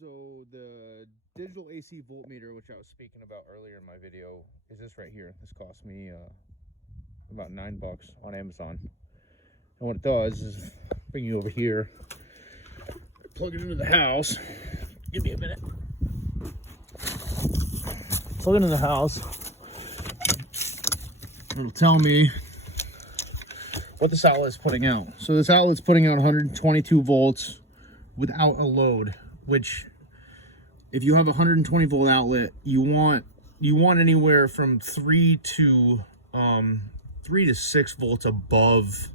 So the digital AC voltmeter, which I was speaking about earlier in my video, is this right here. This cost me about $9 on Amazon. And what it does is bring you over here, plug it into the house. Give me a minute. Plug it in the house. It'll tell me what this outlet is putting out. So this outlet's putting out 122 volts without a load, which if you have a 120 volt outlet, you want anywhere from 3 to 6 volts above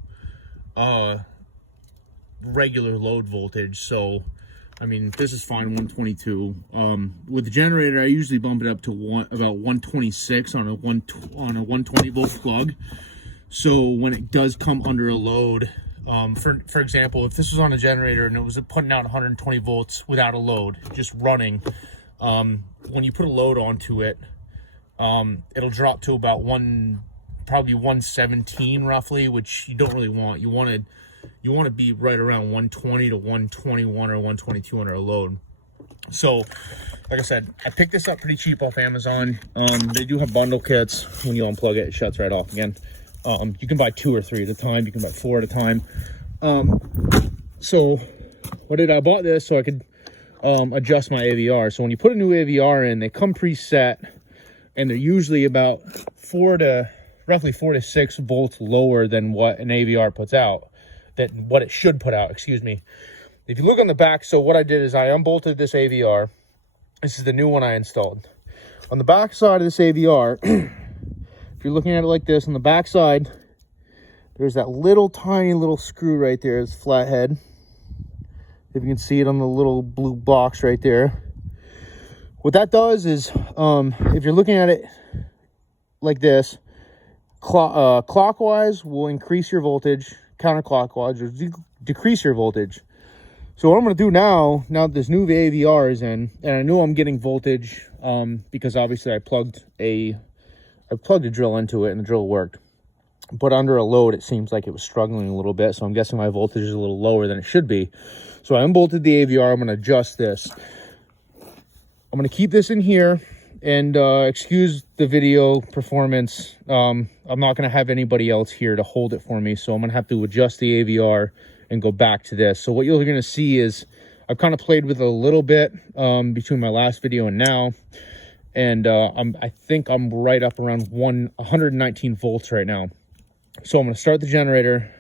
regular load voltage. So I mean, this is fine, 122. With the generator, I usually bump it up to about 126 on a 120 volt plug. So when it does come under a load, for example, if this was on a generator and it was putting out 120 volts without a load, just running, when you put a load onto it, it'll drop to about probably 117 roughly, which you don't really want. You want to be right around 120 to 121 or 122 under a load. So, like I said, I picked this up pretty cheap off Amazon. They do have bundle kits. When you unplug it, it shuts right off again. You can buy 2 or 3 at a time. You can buy 4 at a time. So what did I bought this so I could adjust my AVR. So when you put a new AVR in, they come preset, and they're usually about roughly 4 to 6 volts lower than what an AVR puts out. What it should put out, excuse me. If you look on the back, so what I did is I unbolted this AVR. This is the new one I installed. On the back side of this AVR, if you're looking at it like this, on the back side, there's that tiny little screw right there. It's flathead. If you can see it on the little blue box right there. What that does is, if you're looking at it like this, clockwise will increase your voltage, counterclockwise will decrease your voltage. So what I'm going to do now that this new AVR is in, and I know I'm getting voltage, because obviously I plugged a drill into it and the drill worked, but under a load it seems like it was struggling a little bit, so I'm guessing my voltage is a little lower than it should be. So I unbolted the AVR. I'm going to adjust this. I'm going to keep this in here, and excuse the video performance. I'm not going to have anybody else here to hold it for me, so I'm going to have to adjust the AVR and go back to this. So what you're going to see is I've kind of played with it a little bit between my last video and now, and I think I'm right up around 119 volts right now. So I'm going to start the generator.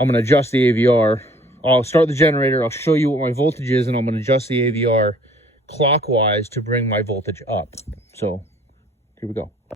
I'm going to adjust the AVR. I'll start the generator. I'll show you what my voltage is, and I'm going to adjust the AVR clockwise to bring my voltage up. So here we go.